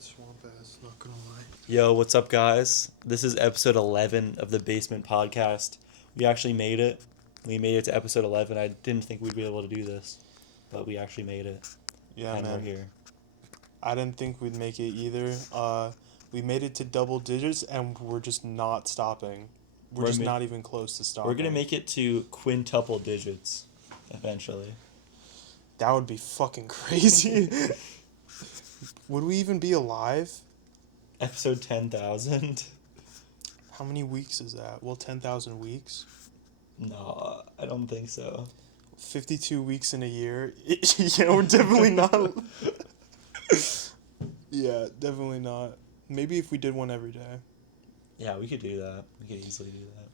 swamp ass, not gonna lie. Yo, what's up, guys? This is episode 11 of the Basement Podcast. We actually made it. We made it to episode 11. I didn't think we'd be able to do this, but we actually made it. Yeah, and man. we're here. I didn't think we'd make it either. We made it to double digits, and we're just not stopping. We're just not even close to stopping. We're going to make it to quintuple digits eventually. That would be fucking crazy. Would we even be alive? Episode 10,000? How many weeks is that? Well, 10,000 weeks? No, I don't think so. 52 weeks in a year? Yeah, we're definitely not. Yeah, definitely not. Maybe if we did one every day. Yeah, we could do that. We could easily do that.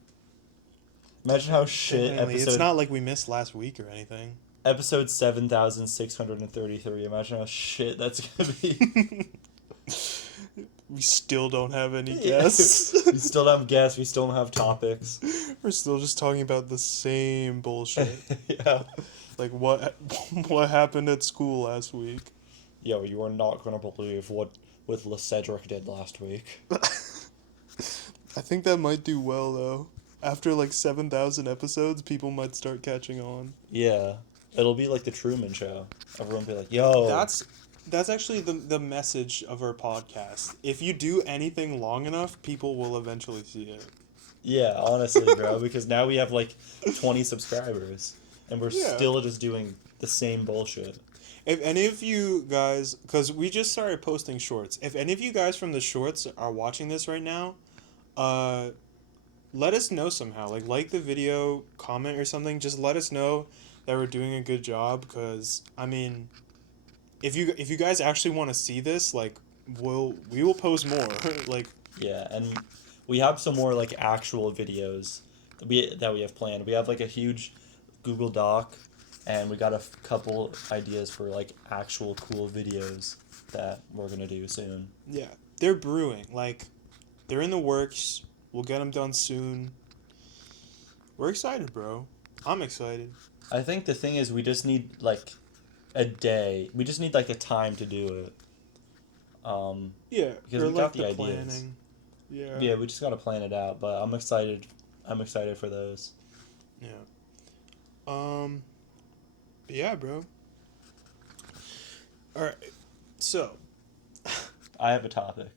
Imagine how shit Definitely. episode... It's not like we missed last week or anything. Episode 7,633. Imagine how shit that's gonna be. We still don't have any guests. We still don't have guests. We still don't have topics. We're still just talking about the same bullshit. Yeah. Like what happened at school last week? Yo, you are not gonna believe what LeCedric did last week. I think that might do well though. After like 7,000 episodes, people might start catching on. Yeah. It'll be like the Truman Show. Everyone will be like, yo. That's actually the message of our podcast. If you do anything long enough, people will eventually see it. Yeah, honestly, bro. Because now we have like 20 subscribers. And we're still just doing the same bullshit. If any of you guys, because we just started posting shorts. If any of you guys from the shorts are watching this right now, let us know somehow. Like the video, comment or something. Just let us know that we're doing a good job. Because I mean, if you guys actually want to see this, like, we will post more. Like. Yeah, and we have some more like actual videos that we have planned. We have like a huge Google Doc, and we got a couple ideas for like actual cool videos that we're gonna do soon. Yeah, they're brewing. Like, they're in the works. We'll get them done soon. We're excited, bro. I'm excited. I think the thing is we just need like a day. We just need like a time to do it. Yeah, because or we like got the ideas. planning. Yeah. Yeah, we just gotta plan it out. But I'm excited. I'm excited for those. Yeah. Yeah, bro. All right. So. I have a topic.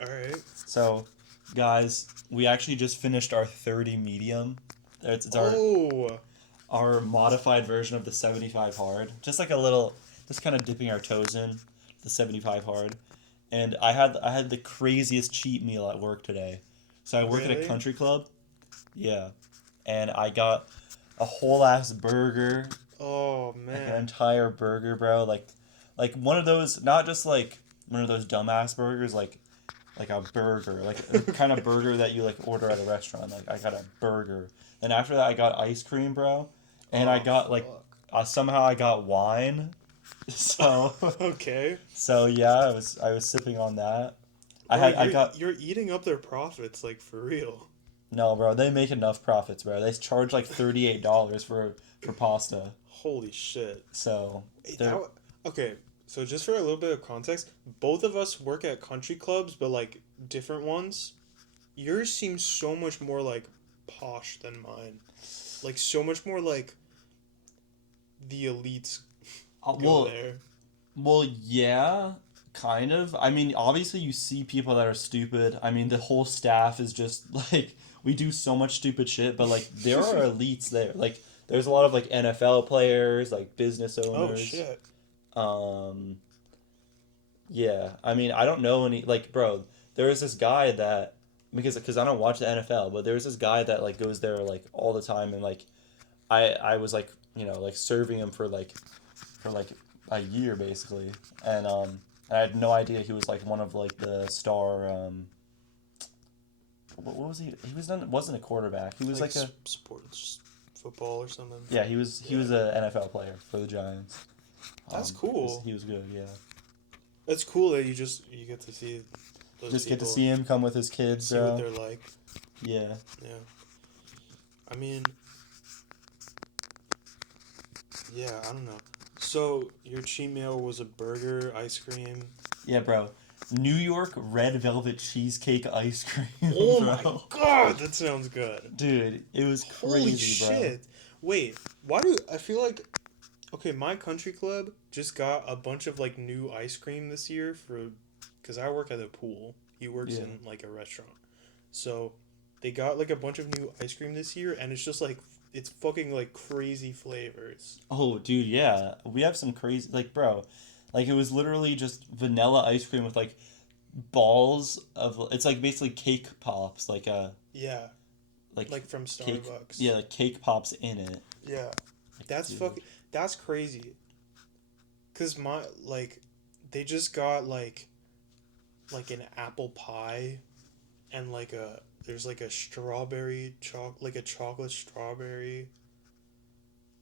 All right. So, guys, we actually just finished our 30 medium. It's our modified version of the 75 hard. Just like a little, just kind of dipping our toes in the 75 hard. And I had the craziest cheat meal at work today. So I work at a country club. Yeah. And I got a whole ass burger. Oh, man. Like an entire burger, bro. Like one of those, not just like one of those dumbass burgers, like a burger, like a kind of burger that you like order at a restaurant. Like I got a burger. Then after that I got ice cream, bro. And I got like somehow I got wine. So okay. So yeah, I was sipping on that. Bro, you're eating up their profits, like, for real. No, bro, they make enough profits, bro. They charge like $38 for pasta. Holy shit. So okay, so just for a little bit of context, both of us work at country clubs, but like different ones. Yours seems so much more like posh than mine. Like so much more like the elites go there. Well, yeah, kind of. I mean, obviously you see people that are stupid. I mean, the whole staff is just like, we do so much stupid shit, but like there are elites there. Like there's a lot of like NFL players, like business owners. Oh shit. Yeah, I mean, I don't know any, like, bro, there was this guy that, because I don't watch the NFL, but there was this guy that like goes there like all the time, and like I was like, you know, like serving him for like a year basically, and I had no idea he was like one of like the star what was he wasn't a quarterback, he was like a sports football or something. Yeah, he was an NFL player for the Giants. That's cool. He was good. Yeah, it's cool that you get to see those just people, get to see him come with his kids, see what they're like. Yeah. I mean, yeah, I don't know. So your cheat meal was a burger, ice cream. Yeah, bro. New York red velvet cheesecake ice cream, Oh bro. my god, that sounds good. Dude, it was Holy crazy, bro. shit. Wait, why do I feel like okay, my country club just got a bunch of like new ice cream this year for cuz I work at a pool. He works Yeah. in like a restaurant. So, they got like a bunch of new ice cream this year and it's just like it's fucking like crazy flavors. Oh, dude, yeah. We have some crazy, like, bro, like, it was literally just vanilla ice cream with, like, balls of, it's like basically cake pops, Yeah, like, like from cake, Starbucks. yeah, like cake pops in it. Yeah. Like, That's dude. that's crazy. Cuz my like they just got like an apple pie and like a there's like a strawberry like a chocolate strawberry.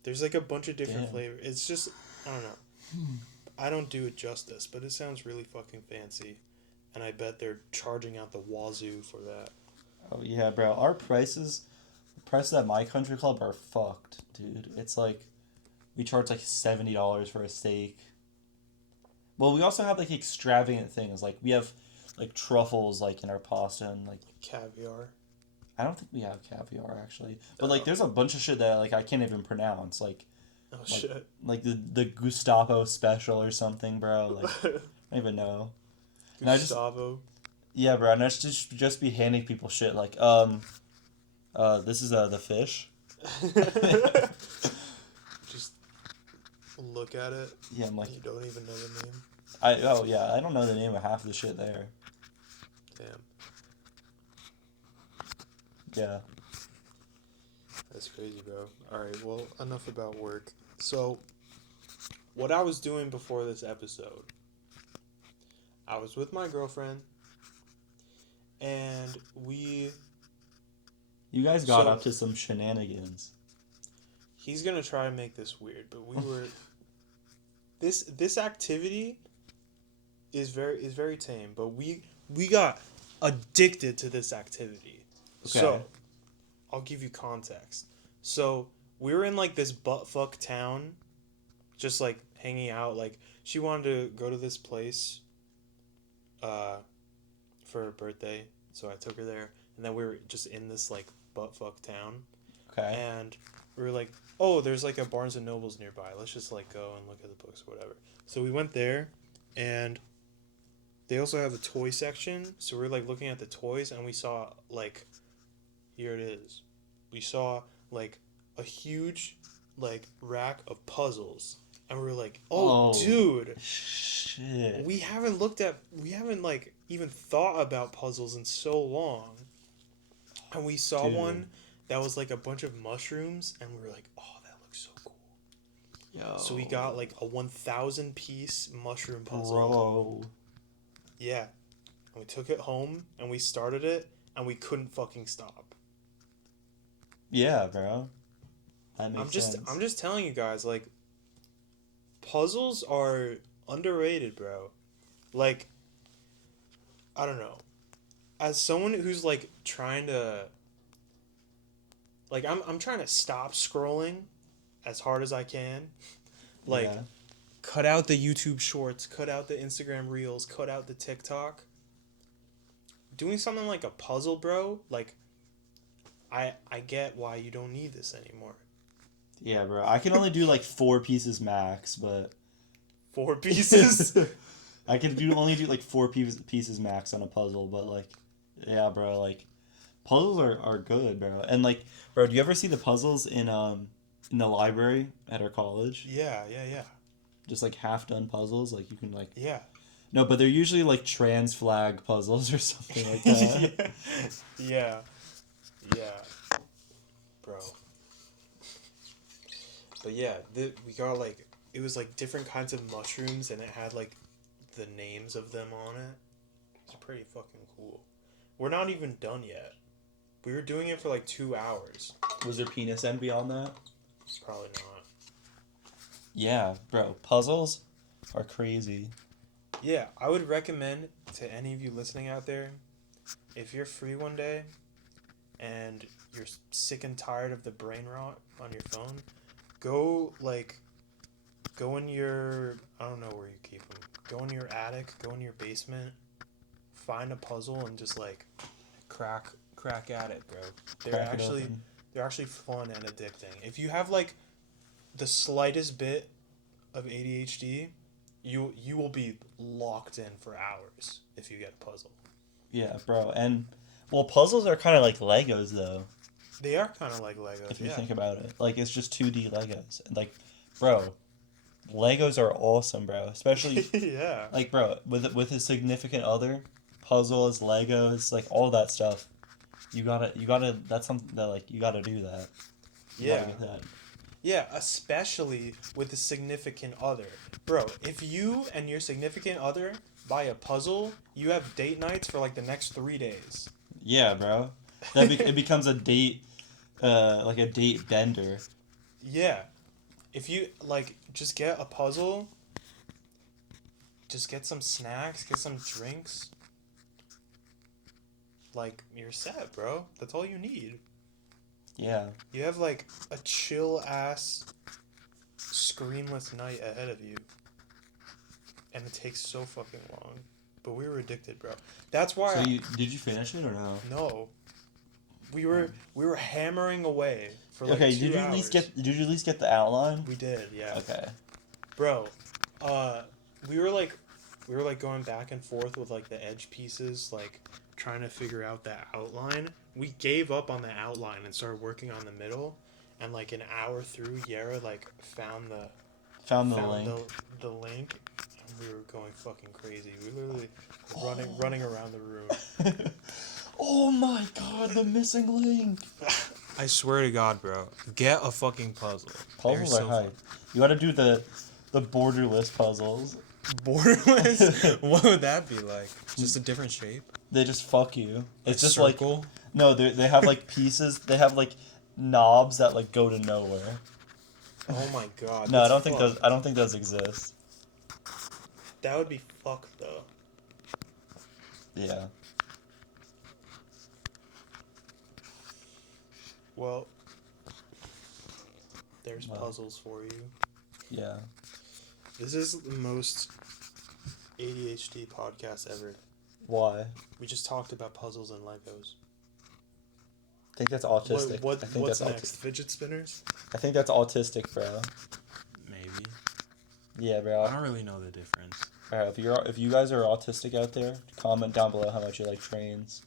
There's like a bunch of different Damn. flavors. It's just I don't know. I don't do it justice, but it sounds really fucking fancy. And I bet they're charging out the wazoo for that. Oh, yeah, bro. Prices at my country club are fucked, dude. It's like, we charge like $70 for a steak. Well, we also have like extravagant things. Like, we have like truffles like in our pasta and like Caviar. I don't think we have caviar actually, but like there's a bunch of shit that like I can't even pronounce, Oh like shit. like the Gustavo special or something, bro. Like I don't even know. And I just Gustavo. yeah, bro. And I just be handing people shit like this is the fish. Just look at it. Yeah, I'm like You don't even know the name. oh yeah, I don't know the name of half the shit there. Damn. Yeah. That's crazy, bro. Alright, well, enough about work. So, what I was doing before this episode, I was with my girlfriend, and You guys got So- up to some shenanigans. he's gonna try to make this weird, but we were, this activity is very tame, but we got addicted to this activity. Okay. So, I'll give you context. So, we were in like this buttfuck town, just like hanging out. Like, she wanted to go to this place for her birthday, so I took her there. And then we were just in this like buttfuck town, Okay. and we were like, oh, there's like a Barnes and Nobles nearby. Let's just like go and look at the books or whatever. So we went there, and they also have a toy section. So we are like looking at the toys, and we saw like, here it is. We saw like a huge like rack of puzzles, and we were like, oh. Dude, Shit. we haven't like even thought about puzzles in so long. And we saw Dude. one that was like a bunch of mushrooms, and we were like, oh, that looks so cool. Yo. So we got like a 1,000 piece mushroom puzzle. Bro. Yeah. And we took it home and we started it and we couldn't fucking stop. Yeah, bro. That makes sense. I'm just telling you guys, like, puzzles are underrated, bro. Like, I don't know. As someone who's like trying to like I'm trying to stop scrolling as hard as I can. Like, Yeah. cut out the YouTube shorts, cut out the Instagram reels, cut out the TikTok. Doing something like a puzzle, bro, like I get why you don't need this anymore. Yeah, bro. I can only do like 4 pieces max, but 4 pieces. I can only do like 4 pieces max on a puzzle, but like, yeah, bro. Like, puzzles are good, bro. And like, bro, do you ever see the puzzles in the library at our college? Yeah. Just like half done puzzles, like you can like Yeah. no, but they're usually like trans flag puzzles or something like that. Yeah. Bro. But yeah, we got like it was like different kinds of mushrooms and it had like the names of them on it. It's pretty fucking cool. We're not even done yet. We were doing it for like 2 hours. Was there penis envy on that? Probably not. Yeah, bro. Puzzles are crazy. Yeah, I would recommend to any of you listening out there, if you're free one day and you're sick and tired of the brain rot on your phone, go in your, I don't know where you keep them, go in your attic, go in your basement, find a puzzle and just like crack at it, bro. Crack it open. They're actually fun and addicting. If you have like the slightest bit of ADHD, you will be locked in for hours if you get a puzzle. Yeah, bro. And well, puzzles are kind of like Legos though. They are kind of like Legos. If you think about it, like it's just 2D Legos. And like, bro, Legos are awesome, bro. Especially yeah. like, bro, with a significant other, puzzles, Legos, like all that stuff. You gotta. That's something that like you gotta do that. You Yeah. gotta get that. Yeah, especially with a significant other. Bro, if you and your significant other buy a puzzle, you have date nights for like the next 3 days. Yeah, bro. It becomes a date, like a date bender. Yeah. If you, like, just get a puzzle, just get some snacks, get some drinks. Like, you're set, bro. That's all you need. Yeah. You have, like, a chill-ass, screenless night ahead of you. And it takes so fucking long. But we were addicted, bro. That's why So did you finish it or no? No. We were hammering away for like Okay, 2 did you hours. at least get the outline? We did, yeah. Okay. Bro, we were like going back and forth with like the edge pieces, like trying to figure out that outline. We gave up on the outline and started working on the middle, and like an hour through, Yara like found the link. the link, and we were going fucking crazy. We literally running around the room. Oh my god, the missing link. I swear to God, bro, get a fucking puzzle. Puzzles are hype. You gotta do the borderless puzzles. Borderless? What would that be like? Just a different shape? They just fuck you. It's just circle? like no, they have like pieces. They have like knobs that like go to nowhere. Oh my god. No, I don't fucked. think those exist. That would be fucked though. Yeah. Well, there's Wow. puzzles for you. Yeah. This is the most ADHD podcast ever. Why? We just talked about puzzles and Legos. I think that's autistic. I think What's that's next? Fidget spinners? I think that's autistic, bro. Maybe. Yeah, bro. I don't really know the difference. Alright, if you guys are autistic out there, comment down below how much you like trains.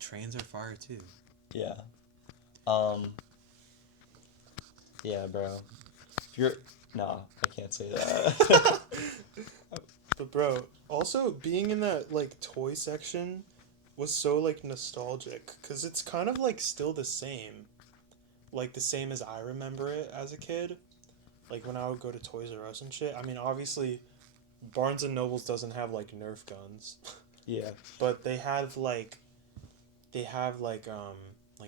Trains are fire too. Yeah. Yeah, bro. If you're nah, I can't say that. But bro, also being in that like toy section was so like nostalgic because it's kind of like still the same. Like the same as I remember it as a kid. Like when I would go to Toys R Us and shit. I mean, obviously Barnes and Nobles doesn't have like Nerf guns. Yeah. But they have like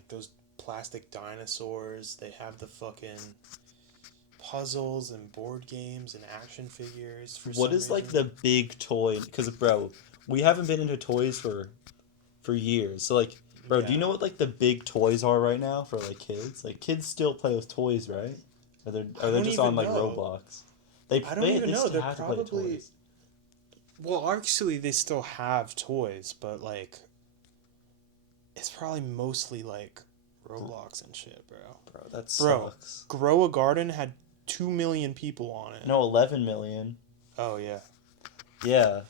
those plastic dinosaurs. They have the fucking puzzles and board games and action figures. What is like the big toy? Because bro, we haven't been into toys for years. So like, bro, do you Yeah. know what like the big toys are right now for like kids? Like kids still play with toys, right? Are they don't just on even like know. Roblox? They I don't even know. still They're have to play with probably- toys. Well, actually, they still have toys, but like, it's probably mostly like Roblox and shit, bro. Bro, that Bro. sucks. Grow a Garden had 2 million people on it. No, 11 million. Oh yeah. Yeah.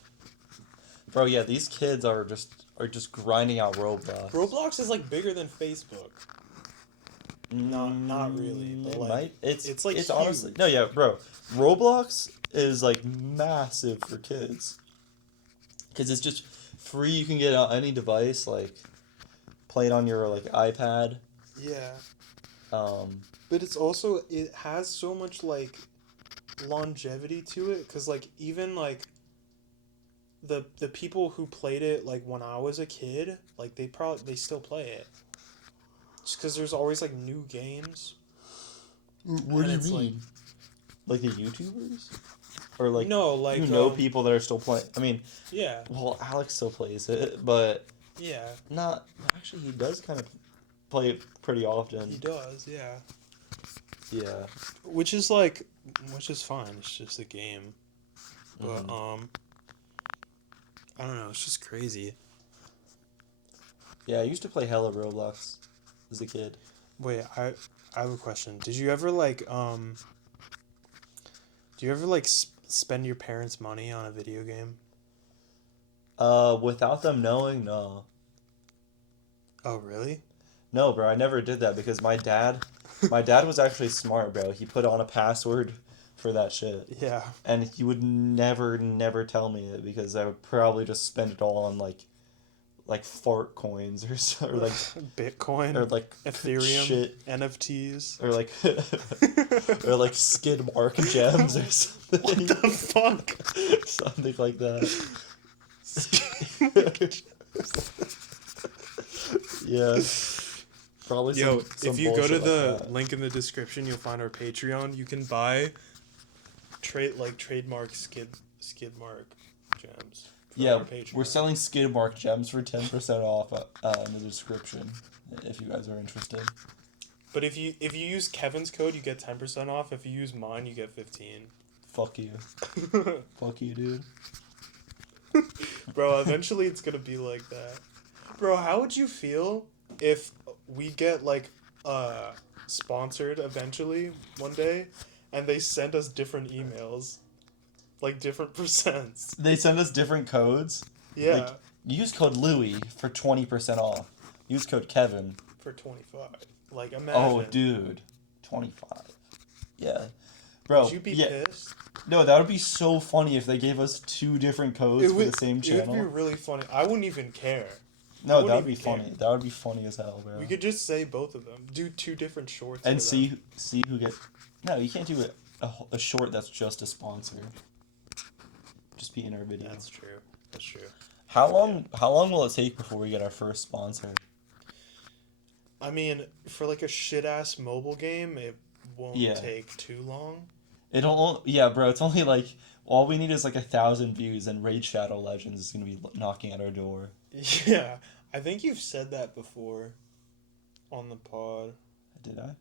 Bro, yeah, these kids are just grinding out Roblox. Roblox is like bigger than Facebook. Not really, but, It like, might. it's, like, it's honestly huge. no, yeah, bro. Roblox is like massive for kids because it's just free. You can get it on any device, like play it on your like iPad. Yeah. Um, But it's also, it has so much like longevity to it, because like even like the people who played it like when I was a kid, like they still play it, just because there's always like new games. what do you mean? Like the YouTubers, or like No, like you know people that are still playing? I mean, Yeah, well, Alex still plays it, but yeah, not actually. He does kind of play it pretty often. he does. Yeah, Yeah. which is fine. It's just a game, but I don't know. It's just crazy. Yeah, I used to play hella Roblox as a kid. Wait, I have a question. Did you ever like Do you ever like spend your parents' money on a video game? Without them knowing, no. Oh, really? No, bro, I never did that because my dad was actually smart, bro. He put on a password for that shit. Yeah. And he would never tell me it because I would probably just spend it all on like fart coins or like Bitcoin, or like Ethereum, shit NFTs. or like or like skid mark gems or something. What the fuck? Something like that. Yeah. Probably Yo, some if you go to bullshit the like that. link in the description, you'll find our Patreon. You can buy trademark skid mark gems. For Yeah, our Patreon. we're selling skid mark gems for 10% off in the description if you guys are interested. But if you use Kevin's code, you get 10% off. If you use mine, you get 15. Fuck you. Fuck you, dude. Bro, eventually it's gonna be like that. Bro, how would you feel if we get like sponsored eventually one day and they send us different emails? Like different percents. They send us different codes. Yeah. Like, use code Louis for 20% off. Use code Kevin. For 25. Like imagine. Oh, dude. 25. Yeah. Bro, Would you be yeah. pissed? No, that would be so funny if they gave us 2 different codes for the same It would channel. be really funny. I wouldn't even care. No, wouldn't that would be even care. funny. That would be funny as hell, bro. We could just say both of them. Do 2 different shorts. And for them. see who gets. No, you can't do a short that's just a sponsor. Just be in our video. That's true. That's true. How long will it take before we get our first sponsor? I mean, for like a shit ass mobile game, it won't Yeah. take too long. Yeah, bro. It's only like all we need is like 1,000 views, and Raid Shadow Legends is gonna be knocking at our door. Yeah, I think you've said that before on the pod. Did I?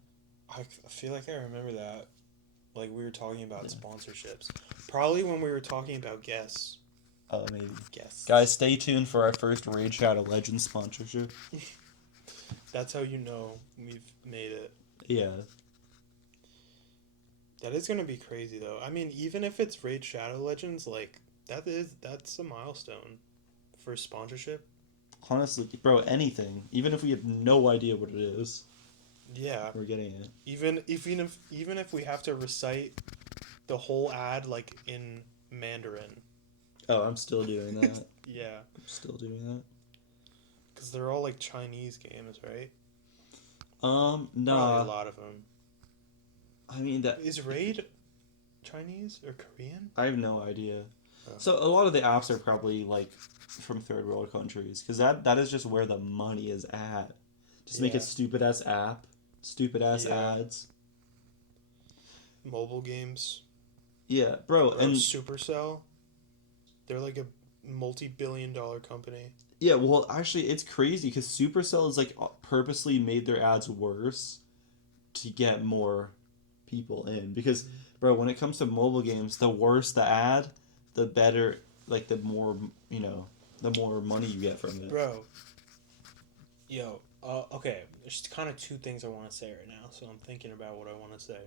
I feel like I remember that. Like we were talking about Yeah. sponsorships. Probably when we were talking about guests. Oh, maybe. Guests. Guys, stay tuned for our first Raid Shadow Legends sponsorship. That's how you know we've made it. Yeah. That is gonna be crazy though. I mean, even if it's Raid Shadow Legends, like that's a milestone for sponsorship. Honestly, bro, anything. Even if we have no idea what it is, Yeah. we're getting it. Even if we have to recite the whole ad like in Mandarin. Oh, I'm still doing that. Yeah. I'm still doing that. Because they're all like Chinese games, right? Nah. Probably a lot of them. I mean that. Is Raid Chinese or Korean? I have no idea. Oh. So a lot of the apps are probably like from third world countries because that is just where the money is at. Just make Yeah. a stupid ass app, stupid ass Yeah. ads. Mobile games. Yeah, bro, Or and Supercell. They're like a multi-billion-dollar company. yeah, well, actually, it's crazy because Supercell is like purposely made their ads worse to get more people in because, bro, when it comes to mobile games, the worse the ad, the better, like the more the more money you get from it. Bro. Yo, okay. There's kind of 2 things I want to say right now, so I'm thinking about what I want to say.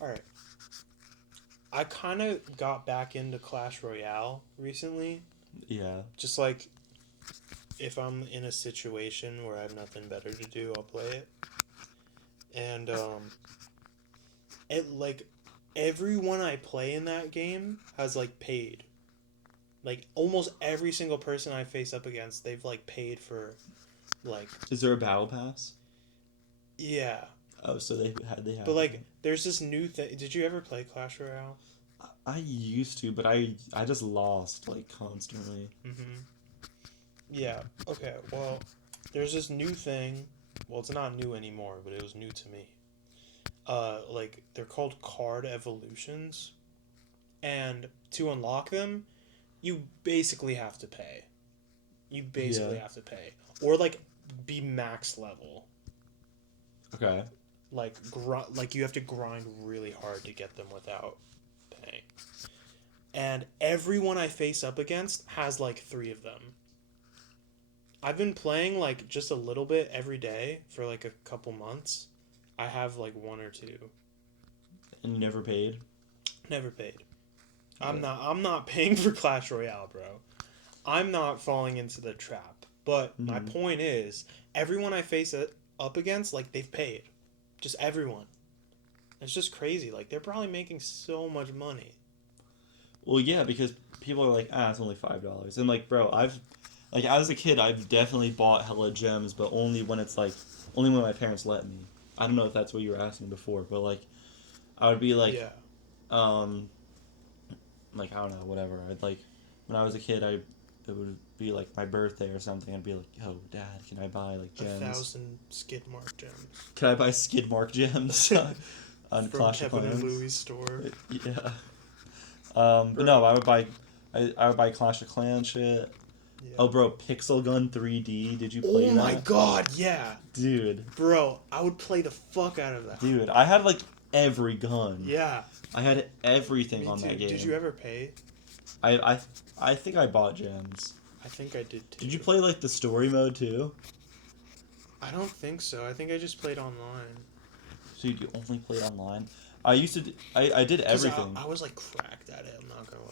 Alright. I kind of got back into Clash Royale recently. Yeah. Just like, if I'm in a situation where I have nothing better to do, I'll play it. And, like, everyone I play in that game has, like, paid. Like, almost every single person I face up against, they've, like, paid for, like... Is there a battle pass? Yeah. Oh, so they have. But, like, there's this new thing... Did you ever play Clash Royale? I used to, but I just lost like constantly. Mm-hmm. Yeah. Okay, well, there's this new thing... Well, it's not new anymore, but it was new to me. Like, they're called card evolutions. And to unlock them, you basically have to pay. You basically have to pay. Or, like, be max level. Okay. Like, you have to grind really hard to get them without paying. and everyone I face up against has like 3 of them. I've been playing like just a little bit every day for like a couple months. I have like 1 or 2. And you never paid? Never paid. Yeah. I'm not paying for Clash Royale, bro. I'm not falling into the trap. But my point is, everyone I face it up against, like, they've paid. Just everyone. It's just crazy. Like, they're probably making so much money. Well, yeah, because people are like, it's only $5. And, like, bro, like, as a kid, I've definitely bought hella gems, but only when my parents let me. I don't know if that's what you were asking before, but, like, I would be like, Yeah. like, I don't know, whatever. Like, when I was a kid, it would be, like, my birthday or something. I'd be like, yo, Dad, can I buy, like, gems? 1,000 skid mark gems. Can I buy skid mark gems on From Clash of Kevin Clans? and Louie's store. Yeah. But no, I would buy Clash of Clans shit. Yeah. Oh, bro, Pixel Gun 3D. Did you play that? Oh my god, yeah. Dude. Bro, I would play the fuck out of that. Dude, I had, like, every gun. Yeah. I had everything Me on too. that game. Did you ever pay? I think I bought gems. I think I did too. Did you play, like, the story mode, too? I don't think so. I think I just played online. So you only played online? I used to... I did 'Cause everything. I was like cracked at it, I'm not gonna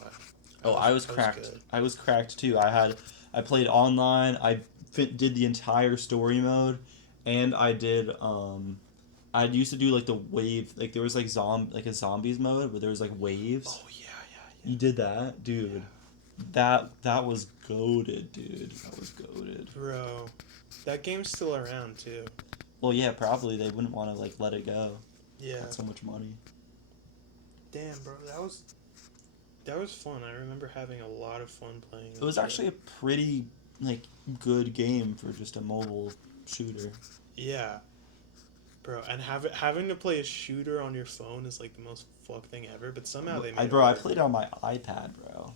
lie. I was cracked. good. I was cracked too. I played online. I did the entire story mode, and I did I used to do like the wave. Like there was like a zombies mode where there was like waves. Oh yeah. You did that, dude. Yeah. That was goated, dude. That was goated. Bro, that game's still around too. Well, yeah, probably they wouldn't want to like let it go. Yeah. That's so much money. Damn, bro, that was fun. I remember having a lot of fun playing. It was actually a pretty like good game for just a mobile shooter. Yeah. Bro, and having to play a shooter on your phone is like the most fuck thing ever. But somehow they made I it work. played it on my iPad, bro.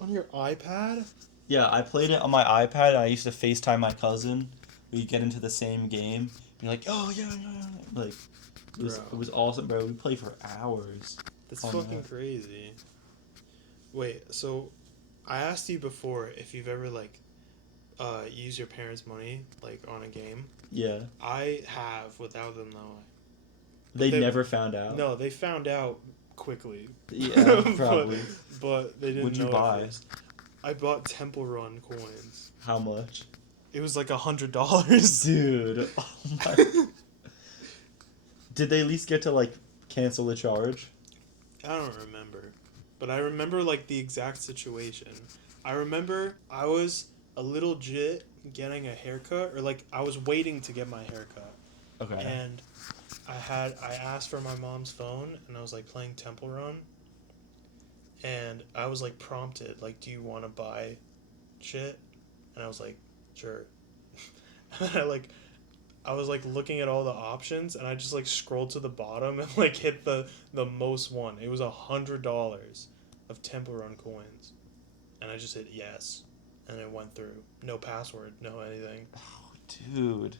On your iPad? Yeah, I played it on my iPad, and I used to FaceTime my cousin. We get into the same game. You're like, oh yeah. Like, it was awesome, bro. We played for hours. That's on fucking that. crazy. Wait, so I asked you before if you've ever like used your parents' money like on a game. Yeah. I have without them knowing. They they- never found out. No, they found out quickly. Yeah, probably. But they didn't What'd you know buy? at first. I bought Temple Run coins. How much? It was like $100. Dude. Oh my. Did they at least get to like cancel the charge? I don't remember. But I remember like the exact situation. I remember I was a little jit getting a haircut, or like I was waiting to get my haircut. Okay. And I asked for my mom's phone, and I was like playing Temple Run. And I was like prompted, like, do you want to buy shit? And I was like, sure. And then I was like looking at all the options, and I just like scrolled to the bottom and like hit the most one. It was $100 of Temple Run coins, and I just hit yes, and it went through. No password, no anything. Oh, dude.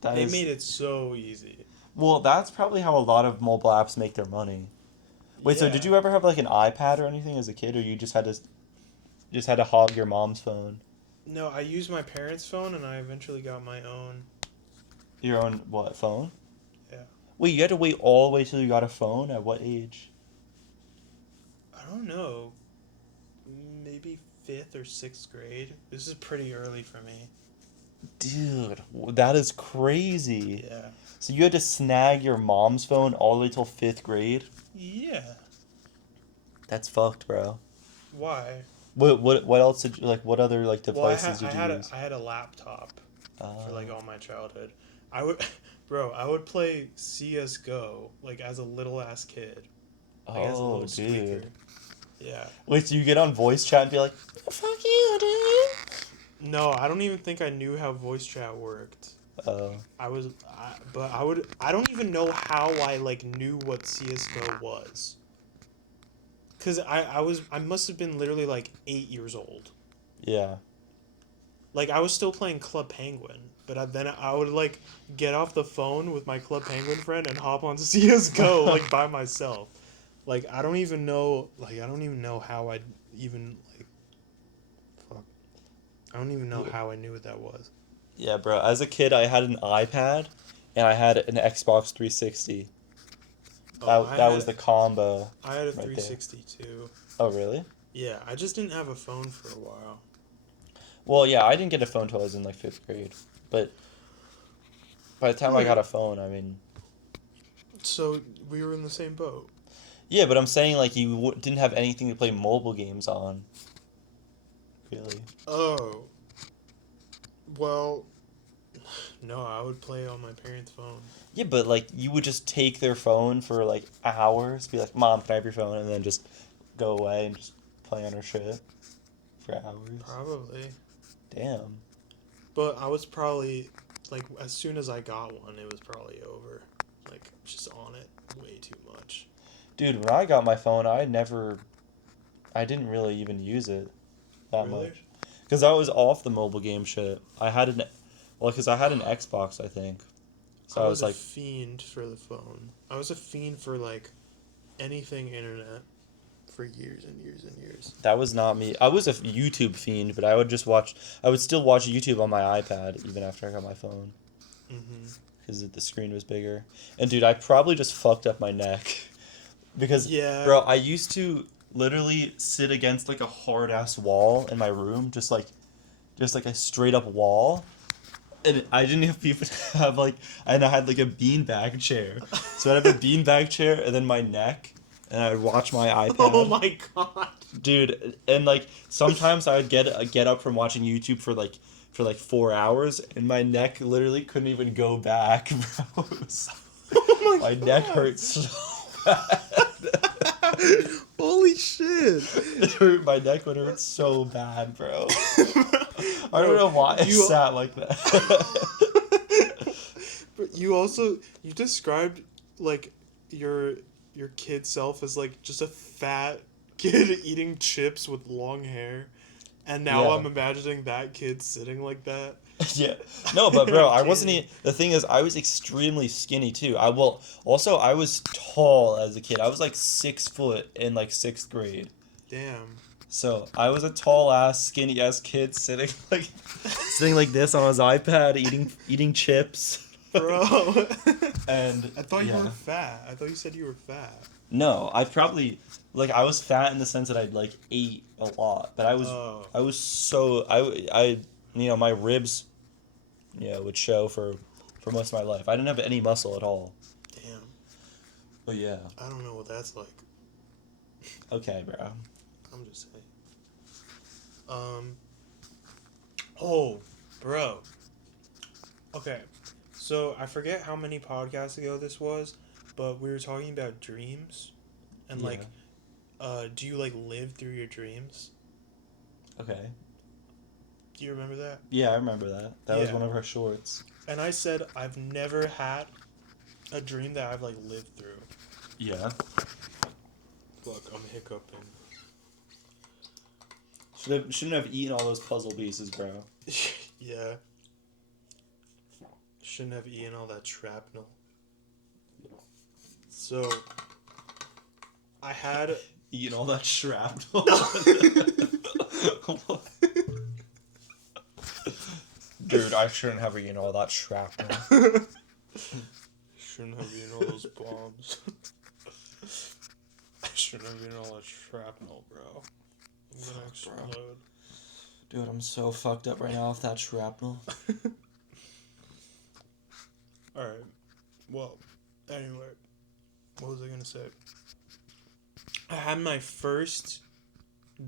They made it so easy. Well, that's probably how a lot of mobile apps make their money. Wait, so did you ever have like an iPad or anything as a kid, or you just had to hog your mom's phone? No, I used my parents' phone, and I eventually got my own. Your own what phone? Yeah. Wait, you had to wait all the way till you got a phone? At what age? I don't know. Maybe 5th or 6th grade. This is pretty early for me. Dude, that is crazy. Yeah. So you had to snag your mom's phone all the way till 5th grade? Yeah. That's fucked, bro. Why? What else did you, like, what other, like, devices did you use? I had a laptop for, like, Oh. all my childhood. I would play CSGO, like, as a little-ass kid. Like, as a Oh, little squeaker. dude. Yeah. Wait, so you get on voice chat and be like, fuck you, dude? No, I don't even think I knew how voice chat worked. Oh. I don't even know how I, like, knew what CSGO was. Because I must have been literally, like, 8 years old. Yeah. Like, I was still playing Club Penguin, but then I would, like, get off the phone with my Club Penguin friend and hop onto CSGO, like, by myself. Like I don't even know. Like I don't even know how I even like. Fuck. I don't even know how I knew what that was. Yeah, bro. As a kid, I had an iPad, and I had an Xbox 360. That was the combo. I had a right there. 360 too. Oh, really? Yeah, I just didn't have a phone for a while. Well, yeah, I didn't get a phone till I was in like 5th grade, but by the time I got a phone, I mean. So we were in the same boat. Yeah, but I'm saying like you didn't have anything to play mobile games on. Really? Oh. Well, no, I would play on my parents' phone. Yeah, but like you would just take their phone for like hours, be like, "Mom, can I have your phone?" and then just go away and just play on her shit for hours. Probably. Damn. But I was probably, like, as soon as I got one, it was probably over. Like, just on it way too much. Dude, when I got my phone, I didn't really even use it that Really? much. Because I was off the mobile game shit. Because I had an Xbox, I think. So I I was was a like, fiend for the phone. I was a fiend for, like, anything internet for years and years and years. that was not me. I was a YouTube fiend, but I would still watch YouTube on my iPad even after I got my phone. Mm-hmm. Because the screen was bigger. And dude, I probably just fucked up my neck. Because, Yeah. bro, I used to literally sit against like a hard ass wall in my room, just like a straight up wall. And I didn't even have like, and I had like a beanbag chair. So I'd have a beanbag chair and then my neck, and I'd watch my iPad. Oh my god. Dude, and like sometimes I would get up from watching YouTube for like 4 hours, and my neck literally couldn't even go back, bro. Oh My neck hurts so bad. Holy shit. My neck would hurt so bad, bro. I don't know why I sat like that. But you described like your kid self as like just a fat kid eating chips with long hair. And now Yeah. I'm imagining that kid sitting like that. Yeah. No, but bro, I I'm wasn't kidding. the thing is I was extremely skinny too. I was tall as a kid. I was like 6 foot in like 6th grade. Damn. So I was a tall ass, skinny ass kid sitting like this on his iPad eating chips. Bro. And I thought you yeah. were fat. I thought you said you were fat. No, I probably I was fat in the sense that I'd like ate a lot, but I was so I my ribs would show for most of my life. I didn't have any muscle at all. Damn. But yeah. I don't know what that's like. Okay, bro. I'm just saying. Oh, bro. Okay. So I forget how many podcasts ago this was, but we were talking about dreams. And like, do you like live through your dreams? Okay. Do you remember that? Yeah, I remember that. That was Yeah. one of our shorts. And I said I've never had a dream that I've like lived through. Yeah. Look, I'm hiccuping. Shouldn't have eaten all those puzzle pieces, bro. Yeah. Shouldn't have eaten all that shrapnel. So, I had... Eating all that shrapnel. Dude, I shouldn't have eaten all that shrapnel. Shouldn't have eaten all those bombs. I shouldn't have eaten all that shrapnel, bro. I'm gonna explode. Dude, I'm so fucked up right now off that shrapnel. Alright. Well, anyway. What was I gonna say? I had my first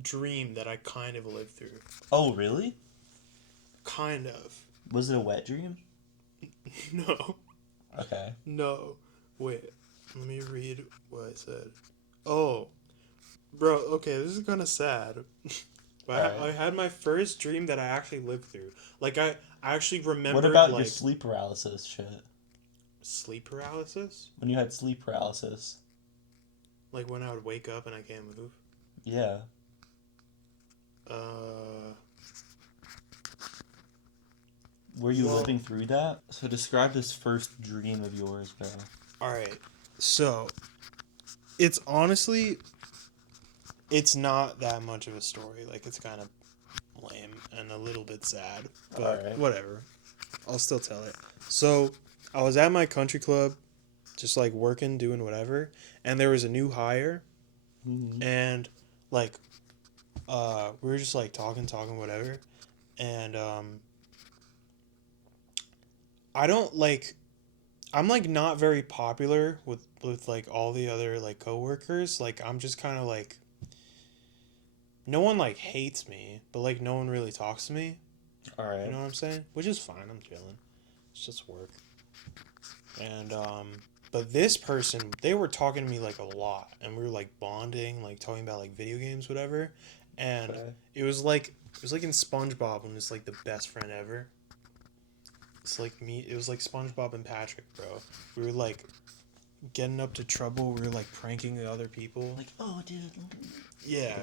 dream that I kind of lived through. Oh, really? Kind of. Was it a wet dream? No. Okay. No. Wait. Let me read what I said. Oh. Bro, okay, this is kind of sad. But Alright. I had my first dream that I actually lived through. Like, I actually remembered, What about like... your sleep paralysis shit? Sleep paralysis? When you had sleep paralysis? Like, when I would wake up and I can't move? Yeah. Were you Well- living through that? So describe this first dream of yours, bro. Alright. So, It's honestly, it's not that much of a story. Like, it's kind of lame and a little bit sad, but Alright. whatever. I'll still tell it. So, I was at my country club, just like working, doing whatever, and there was a new hire, Mhm. and like, we were just like talking, whatever, and I don't like. I'm like not very popular with like all the other like coworkers. Like I'm just kind of like no one like hates me, but like no one really talks to me. Alright. You know what I'm saying? Which is fine. I'm chilling. It's just work. And but this person, they were talking to me like a lot, and we were like bonding, like talking about like video games, whatever. And Okay. it was like in SpongeBob when it's like the best friend ever. It's like me. It was like SpongeBob and Patrick, bro. We were like getting up to trouble. We were like pranking the other people. Like, oh, dude. Yeah.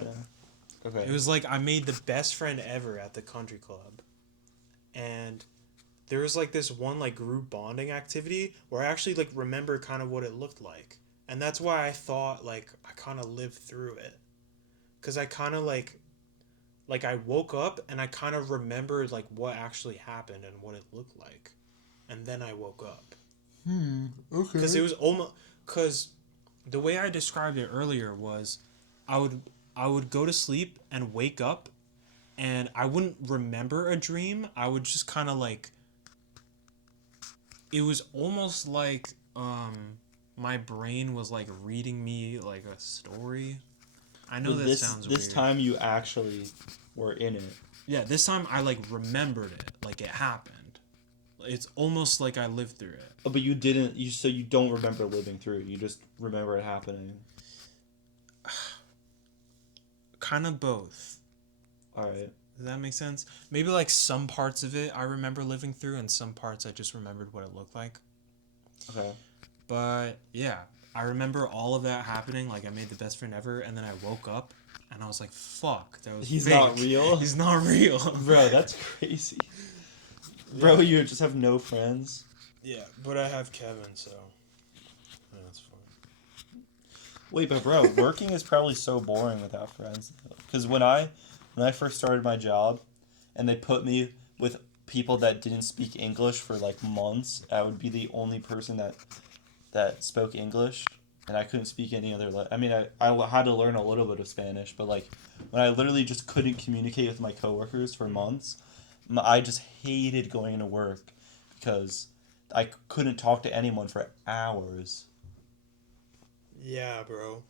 Okay. It was like I made the best friend ever at the country club. And there was like this one like group bonding activity where I actually like remember kind of what it looked like. And that's why I thought like I kind of lived through it. Cuz I kind of like I woke up and I kind of remembered like what actually happened and what it looked like. And then I woke up. Okay. Because it was almost because the way I described it earlier was I would go to sleep and wake up and I wouldn't remember a dream. I would just kind of like it was almost like my brain was like reading me like a story. I know that sounds this weird. time you actually were in it. Yeah, this time I like remembered it, like it happened. It's almost like I lived through it. Oh, but you didn't. You don't remember living through it. You just remember it happening. Kind of both. All right. Does that make sense? Maybe like some parts of it I remember living through, and some parts I just remembered what it looked like. Okay. But yeah, I remember all of that happening. Like I made the best friend ever, and then I woke up, and I was like, "Fuck, that was He's fake. not real? He's not real, Bro, that's crazy. Bro, you just have no friends. Yeah, but I have Kevin, so yeah, that's fine. Wait, but bro, working is probably so boring without friends. Because when I first started my job, and they put me with people that didn't speak English for like months, I would be the only person that spoke English, and I couldn't speak any other. I mean, I had to learn a little bit of Spanish, but like when I literally just couldn't communicate with my coworkers for months, I just hated going into work because I couldn't talk to anyone for hours. Yeah, bro,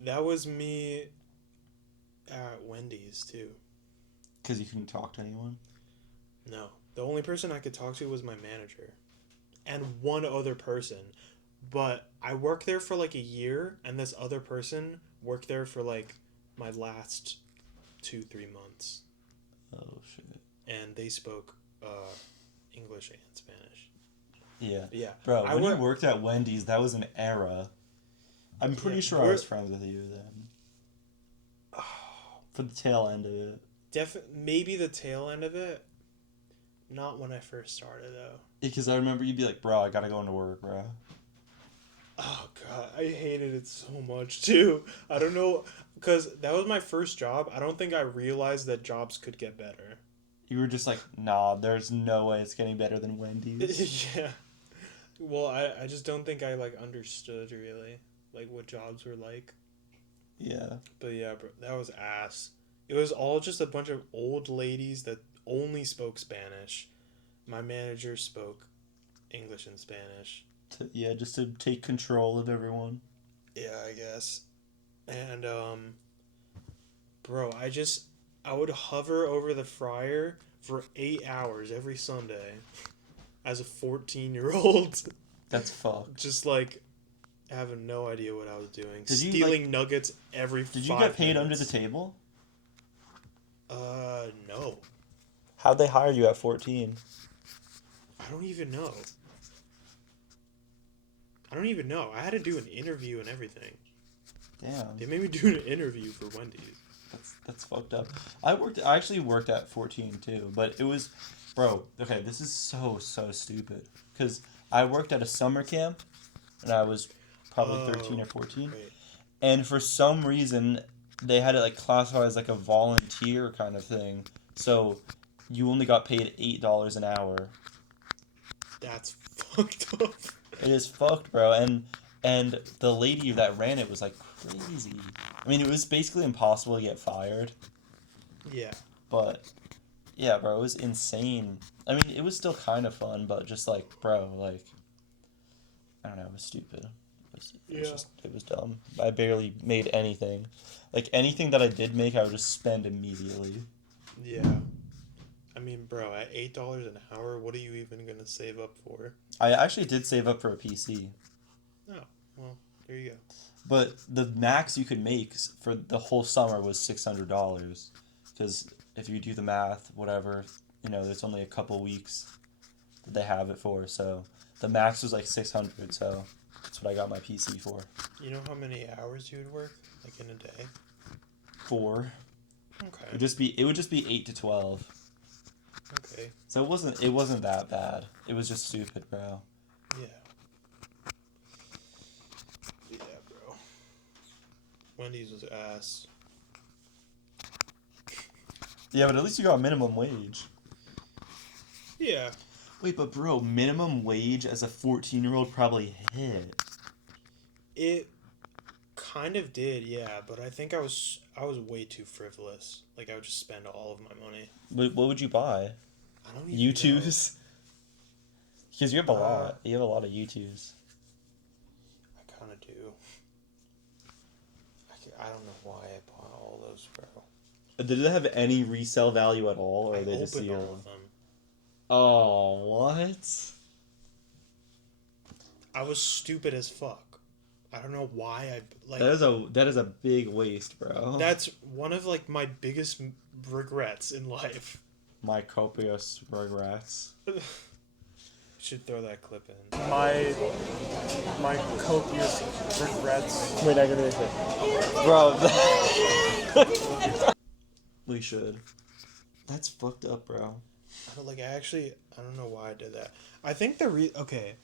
that was me at Wendy's too. Because you couldn't talk to anyone? No, the only person I could talk to was my manager, and one other person. But I worked there for like a year, and this other person worked there for like my last 2-3 months, Oh, shit. and they spoke English and Spanish. Yeah. Yeah, Bro, I when you work- worked at Wendy's, that was an era. I'm pretty Yeah, sure I we're- was friends with you then. For the tail end of it. maybe the tail end of it. Not when I first started though. Because I remember you'd be like, bro, I gotta go into work, bro. Oh god, I hated it so much too. I don't know, because that was my first job. I don't think I realized that jobs could get better. You were just like, nah, there's no way it's getting better than Wendy's. Yeah. Well, I just don't think I like understood really like what jobs were like. Yeah. But yeah, bro, that was ass. It was all just a bunch of old ladies that only spoke Spanish. My manager spoke English and Spanish. Yeah, just to take control of everyone. Yeah, I guess. And bro, I would hover over the fryer for 8 hours every Sunday as a 14-year-old. That's fucked. Just like having no idea what I was doing. Did you, Stealing nuggets every 5 Did you get paid under minutes. the table? No. How'd they hire you at 14? I don't even know. I had to do an interview and everything. Damn. They made me do an interview for Wendy's. That's fucked up. I actually worked at 14 too, but it was, bro, okay, this is so stupid. Because I worked at a summer camp, and I was probably 13 or 14. Right. And for some reason, they had it like classified as like a volunteer kind of thing. So you only got paid $8 an hour. That's fucked up. It is fucked, bro. And the lady that ran it was like crazy. I mean, it was basically impossible to get fired. Yeah. But yeah, bro, it was insane. I mean, it was still kind of fun, but just like, bro, like, I don't know, it was stupid. It was dumb. I barely made anything. Like, anything that I did make, I would just spend immediately. Yeah. I mean, bro, at $8 an hour, what are you even gonna save up for? I actually did save up for a PC. Oh, well, there you go. But the max you could make for the whole summer was $600. Because if you do the math, whatever, you know, there's only a couple weeks that they have it for. So the max was like 600. So that's what I got my PC for. You know how many hours you would work, like in a day? 4. Okay. It would just be 8 to 12. Okay. So it wasn't that bad. It was just stupid, bro. Yeah. Yeah, bro. Wendy's was ass. Yeah, but at least you got minimum wage. Yeah. Wait, but bro, minimum wage as a 14-year-old probably hit. It kind of did, yeah, but I think I was way too frivolous. Like, I would just spend all of my money. What would you buy? I don't even know. U2s? Because you have a lot. You have a lot of U2s. I kind of do. I don't know why I bought all those, bro. Did it have any resale value at all, or I are they just opened zero? all of them. Oh, what? I was stupid as fuck. I don't know why I like. That is a big waste, bro. That's one of like my biggest regrets in life. My copious regrets. Should throw that clip in. My copious regrets. Wait, I gotta it. Bro. We should. That's fucked up, bro. I don't know why I did that. I think okay.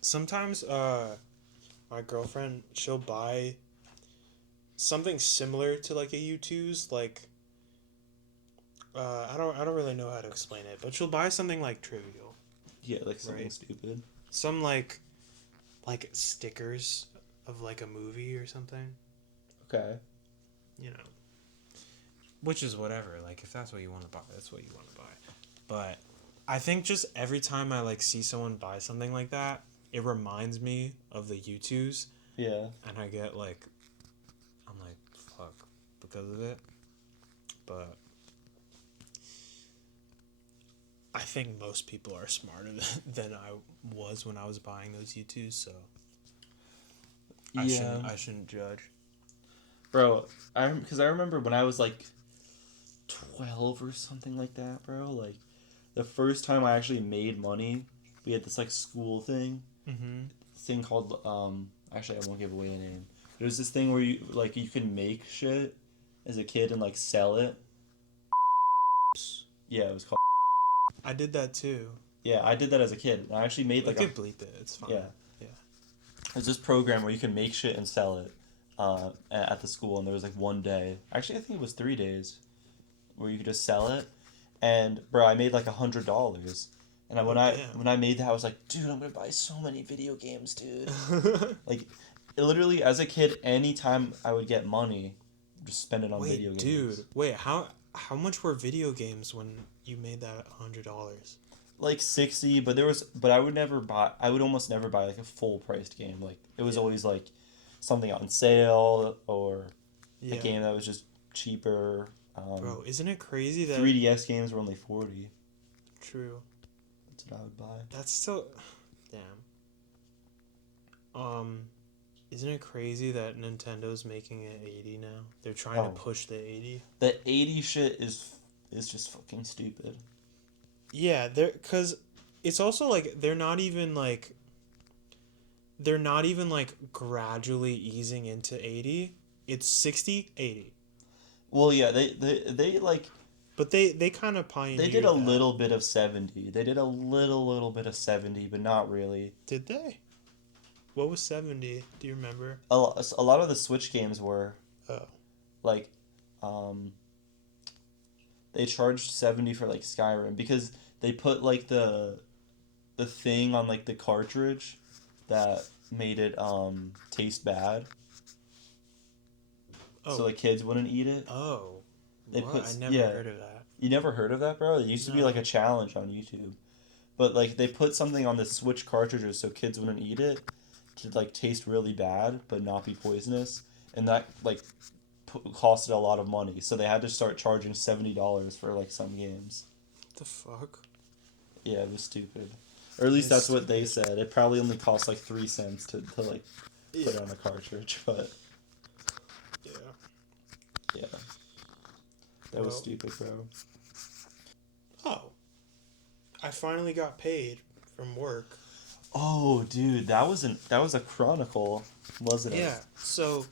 Sometimes my girlfriend, she'll buy something similar to like a U2's, like I don't really know how to explain it, but she'll buy something like trivial. Yeah, like something Right. stupid. Some like stickers of like a movie or something, Okay. you know. Which is whatever. Like if that's what you want to buy, that's what you want to buy. But I think just every time I like see someone buy something like that, it reminds me of the U2's, Yeah. and I get like, I'm like, fuck, because of it. But I think most people are smarter than I was when I was buying those U2's, so I shouldn't judge. Bro, because I remember when I was like 12 or something like that, bro. Like the first time I actually made money, we had this like school thing. Thing called actually I won't give away the name. It was this thing where you can make shit as a kid and like sell it. Yeah, it was called. I did that too. Yeah, I did that as a kid. I actually made I like could bleep it. It's fine. yeah. There's this program where you can make shit and sell it at the school, and there was like one day. Actually, I think it was 3 days where you could just sell it. And bro, I made like $100. And when I made that, I was like, dude, I'm gonna buy so many video games, dude. Like, literally, as a kid, anytime I would get money, just spend it on video games. Dude, wait, how much were video games when you made that $100? Like 60, but I would almost never buy like a full priced game. Like it was always like something on sale or a game that was just cheaper. Bro, isn't it crazy that 3DS games were only 40. True. That's what I would buy. That's still damn. Isn't it crazy that Nintendo's making it 80 now? They're trying to push the 80. The 80 shit is just fucking stupid. Yeah, cuz it's also like they're not even like gradually easing into 80. It's 60, 80. Well, yeah, they like But they kind of pioneered they did a that. little bit of 70. They did a little bit of 70, but not really. Did they? What was 70? Do you remember? A lot of the Switch games were Oh. like, they charged 70 for like Skyrim because they put like the thing on like the cartridge that made it taste bad. Oh. So the kids wouldn't eat it. Oh. They What? put I never yeah. heard of that. You never heard of that, bro? It used to be No. like a challenge on YouTube. But like they put something on the Switch cartridges so kids wouldn't eat it to like taste really bad but not be poisonous, and that like costed a lot of money. So they had to start charging $70 for like some games. What the fuck? Yeah, it was stupid. Or at least It's that's what they said. It probably only cost like 3 cents to like put Yeah. on a cartridge, but Yeah. yeah. That was Well- stupid, bro. Oh. I finally got paid from work. Oh, dude, that was a chronicle, wasn't it? Yeah. So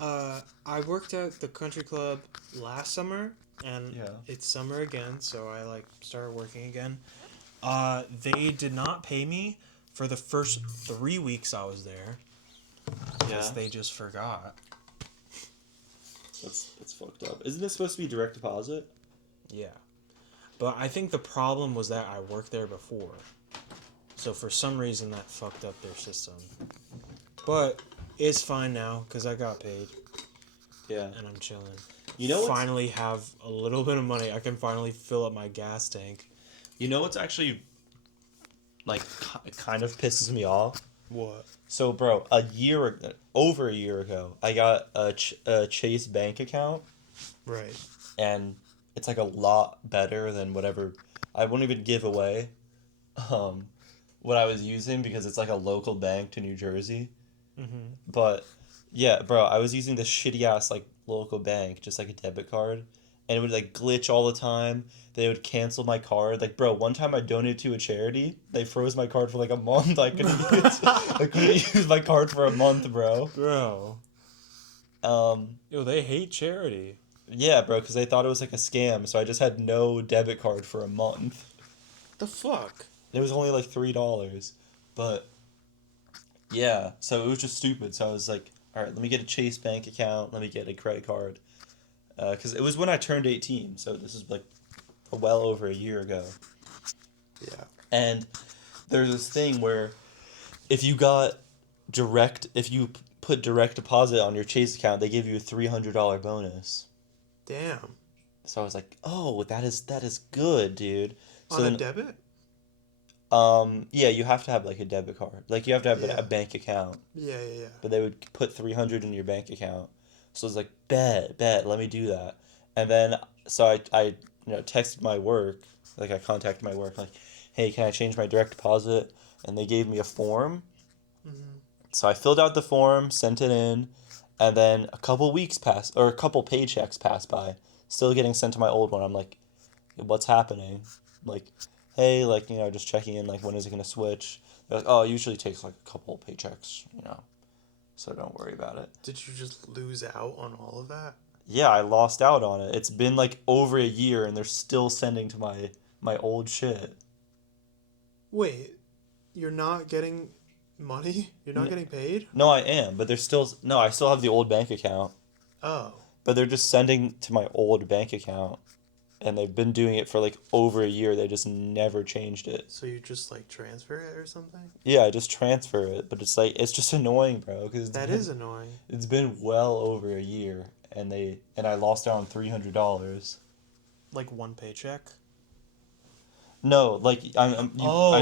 I worked at the country club last summer and Yeah. it's summer again, so I like started working again. They did not pay me for the first 3 weeks I was there. Because they just forgot. That's fucked up. Isn't it supposed to be direct deposit? Yeah. But I think the problem was that I worked there before. So for some reason that fucked up their system. But it's fine now because I got paid Yeah. and I'm chilling. You know what's- finally have a little bit of money. I can finally fill up my gas tank. You know what's actually like kind of pisses me off? What? So, bro, over a year ago, I got a Chase bank account, Right. and it's like a lot better than whatever I won't even give away what I was using because it's like a local bank to New Jersey. Mm-hmm. But yeah, bro, I was using this shitty ass like local bank, just like a debit card, and it would like glitch all the time. They would cancel my card. Like, bro, one time I donated to a charity. They froze my card for like a month. I couldn't use my card for a month, bro. Bro. Yo, they hate charity. Yeah, bro, because they thought it was like a scam. So I just had no debit card for a month. The fuck? It was only like $3, but yeah. So it was just stupid. So I was like, all right, let me get a Chase bank account. Let me get a credit card. Because it was when I turned 18. So this is like well over a year ago. Yeah. And there's this thing where if you put direct deposit on your Chase account, they give you a $300 bonus. Damn. So I was like, oh, that is good, dude. So On then, a debit? yeah, you have to have like a debit card. Like you have to have Yeah. a bank account. Yeah. But they would put 300 in your bank account. So I was like, bet, let me do that. And then so I texted my work, like I contacted my work, like, hey, can I change my direct deposit? And they gave me a form. Mm-hmm. So I filled out the form, sent it in, and then a couple paychecks passed by, still getting sent to my old one. I'm like, what's happening? Like, hey, like, just checking in, like, when is it gonna switch? They're like, oh, it usually takes like a couple paychecks, so don't worry about it. Did you just lose out on all of that? Yeah, I lost out on it. It's been like over a year, and they're still sending to my old shit. Wait, you're not getting money? You're not getting paid? No, I am, but I still have the old bank account, Oh. but they're just sending to my old bank account, and they've been doing it for like over a year. They just never changed it. So you just like transfer it or something? Yeah, I just transfer it, but it's just annoying, bro. Because That is annoying. It's been well over a year, and I lost out on $300. Like one paycheck? No, like I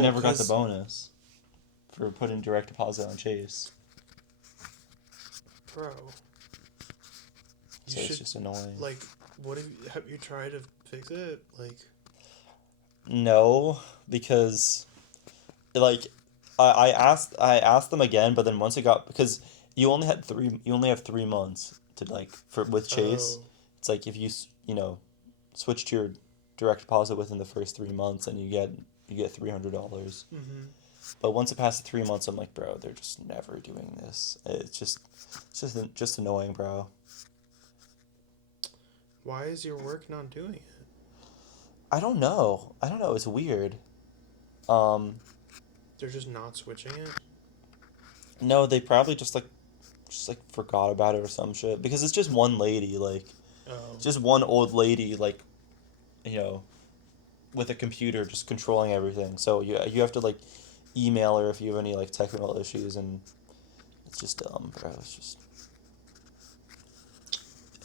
never got the 'cause- bonus for putting direct deposit on Chase. Bro. You So it's should, just annoying. like, have you tried to fix it? Like, No, because like I asked them again, but then once it got, because you only have 3 months to like with Chase. oh, It's like if you switch to your direct deposit within the first 3 months, and you get $300. mm-hmm. But once it passes 3 months, I'm like, bro, they're just never doing this. It's just annoying, bro. Why is your work not doing it? I don't know. It's weird. They're just not switching it? No, they probably just forgot about it or some shit because it's just one lady, like just one old lady, like, you know, with a computer just controlling everything. So you have to like email her if you have any like technical issues, and it's just dumb, bro. It's just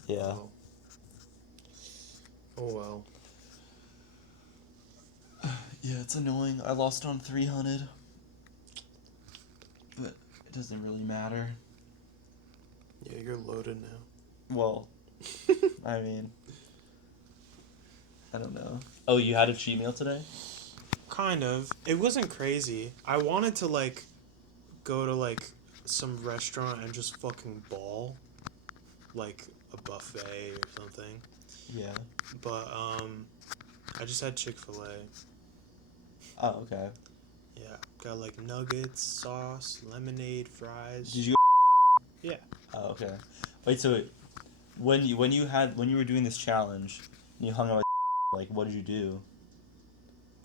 yeah. Oh, oh well. Yeah, it's annoying. I lost on 300, but it doesn't really matter. Yeah, you're loaded now. Well, I mean, I don't know. Oh, you had a cheat meal today? Kind of. It wasn't crazy. I wanted to like go to like some restaurant and just fucking ball, like a buffet or something. Yeah. But I just had Chick-fil-A. Oh, okay. Yeah, got like nuggets, sauce, lemonade, fries. Did you? Yeah. Oh, okay. Wait, so when you were doing this challenge, and you hung out with like, what did you do?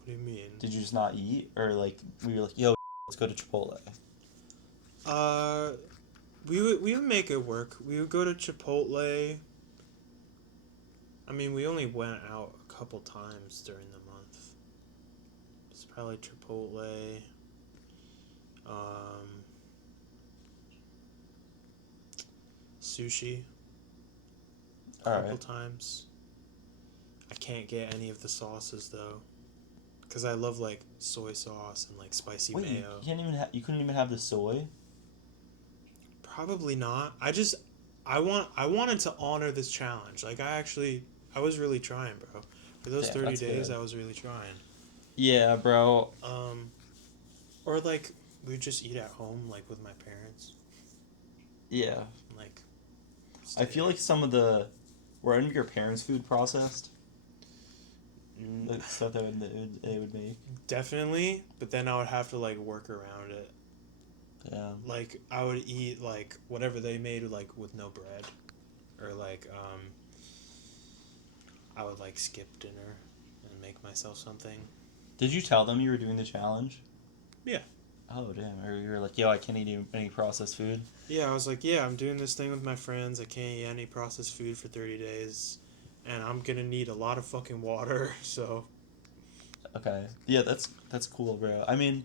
What do you mean? Did you just not eat, or like we were like, yo, let's go to Chipotle? We would make it work. We would go to Chipotle. I mean, we only went out a couple times during the month. It's probably Chipotle. Sushi. A All couple right. times. I can't get any of the sauces though, because I love like soy sauce and like spicy Wait, you mayo. you couldn't even have the soy? Probably not. I wanted to honor this challenge. Like I was really trying, bro. For those Damn, 30 that's days, good. I was really trying. Yeah, bro. Or like we just eat at home, like with my parents. Yeah. Like. I feel like some of were any of your parents' food processed? The stuff that they would make. Definitely, but then I would have to like work around it. Yeah. Like I would eat like whatever they made like with no bread, or like I would like skip dinner and make myself something. Did you tell them you were doing the challenge? Yeah. Oh damn! Or you were like, yo, I can't eat any processed food. Yeah, I was like, yeah, I'm doing this thing with my friends. I can't eat any processed food for 30 days, and I'm gonna need a lot of fucking water. So. Okay. Yeah, that's cool, bro. I mean,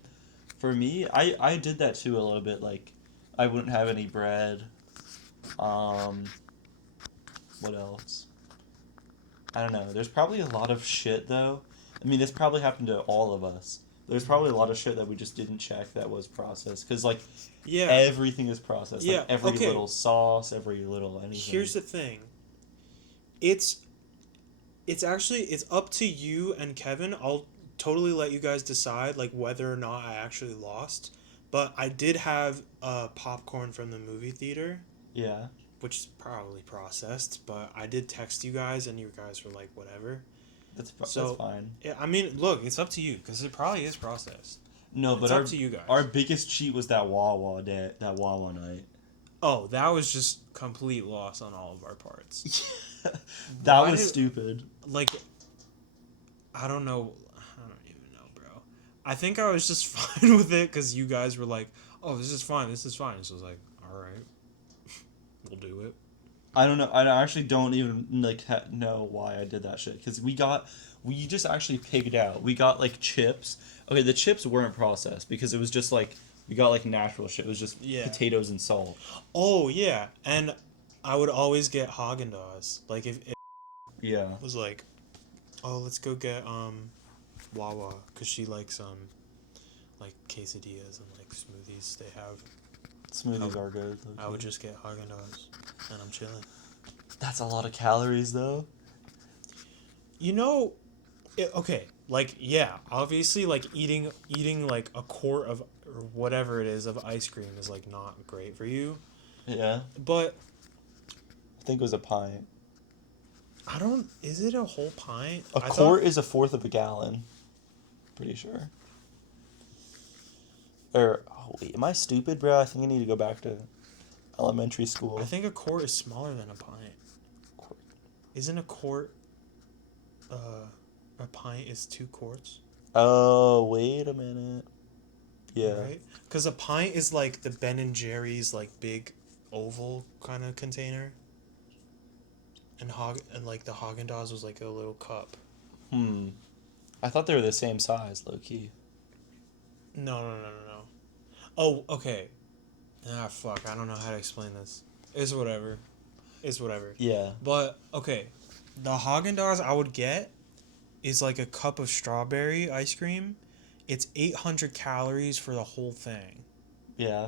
for me, I did that too a little bit. Like, I wouldn't have any bread. What else? I don't know. There's probably a lot of shit though. I mean, this probably happened to all of us. There's probably a lot of shit that we just didn't check that was processed. Because, like, Yeah. everything is processed. Yeah, Like, every okay. little sauce, every little anything. Here's the thing. It's actually it's up to you and Kevin. I'll totally let you guys decide like whether or not I actually lost. But I did have popcorn from the movie theater, Yeah. which is probably processed, but I did text you guys and you guys were like whatever. That's So- fine. Yeah, I mean, look, it's up to you because it probably is processed. No, It's but up to you guys. our biggest cheat was that Wawa day, that Wawa night. Oh, that was just complete loss on all of our parts. That Why was did- stupid. Like, I don't know. I don't even know, bro. I think I was just fine with it because you guys were like, "Oh, this is fine. This is fine." So I was like, "All right, we'll do it." I don't know. I actually don't even like know why I did that shit. Because we just actually pigged out. We got like chips. Okay, the chips weren't processed because it was just like we got like natural shit. It was just Yeah. potatoes and salt. Oh yeah, and I would always get Haagen Dazs. Like if it Yeah. was like, "Oh, let's go get Wawa," because she likes like quesadillas and like smoothies they have. Smoothies are good. I would just get Haagen Dazs, and I'm chilling. That's a lot of calories though. You know, okay, like yeah, obviously like eating like a quart of or whatever it is of ice cream is like not great for you, Yeah. but I think it was a pint. I don't. Is it a whole pint? A I quart is a fourth of a gallon. Pretty sure. Or oh wait, am I stupid, bro? I think I need to go back to elementary school. I think a quart is smaller than a pint. Quart. Isn't a quart? A pint is 2 quarts. Oh wait a minute. Yeah. Right? Because a pint is like the Ben and Jerry's like big oval kind of container. And like the Haagen-Dazs was like a little cup. I thought they were the same size, low key. No. Oh, okay. Ah, fuck. I don't know how to explain this. It's whatever. Yeah. But, okay. The Haagen-Dazs I would get is like a cup of strawberry ice cream. It's 800 calories for the whole thing. Yeah.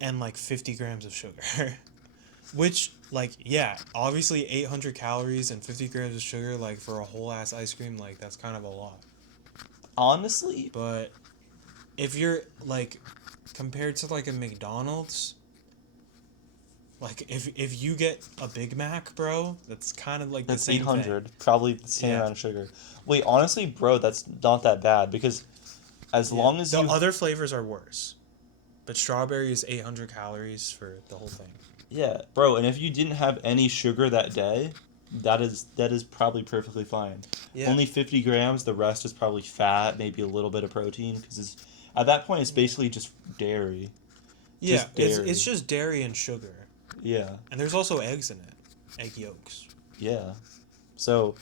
And like 50 grams of sugar. Which, like, yeah, obviously 800 calories and 50 grams of sugar, like, for a whole ass ice cream, like, that's kind of a lot. Honestly, But if you're, like, compared to, like, a McDonald's, like, if you get a Big Mac, bro, that's kind of like that's the same 800. thing. Probably the same Yeah. amount of sugar. Wait, honestly, bro, that's not that bad because as Yeah. long as the you other flavors are worse. But strawberry is 800 calories for the whole thing. Yeah, bro, and if you didn't have any sugar that day, that is probably perfectly fine. Yeah. Only 50 grams, the rest is probably fat, maybe a little bit of protein, because at that point it's basically just dairy. Yeah, Just it's dairy. just dairy and sugar. Yeah, And there's also eggs in it. Egg yolks. yeah. So,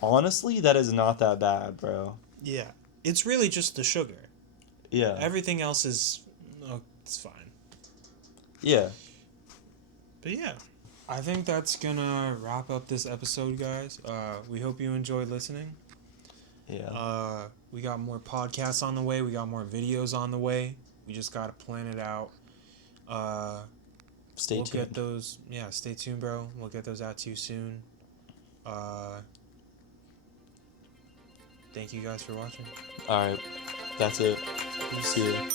honestly, that is not that bad, bro. Yeah. It's really just the sugar. Yeah. Everything else is... Oh, it's fine. Yeah. But yeah. I think that's gonna wrap up this episode, guys. We hope you enjoyed listening. Yeah. We got more podcasts on the way. We got more videos on the way. We just gotta plan it out. Stay We'll tuned. get those. Yeah, stay tuned, bro. We'll get those out to you soon. Thank you guys for watching. All right. That's it. Peace. See you.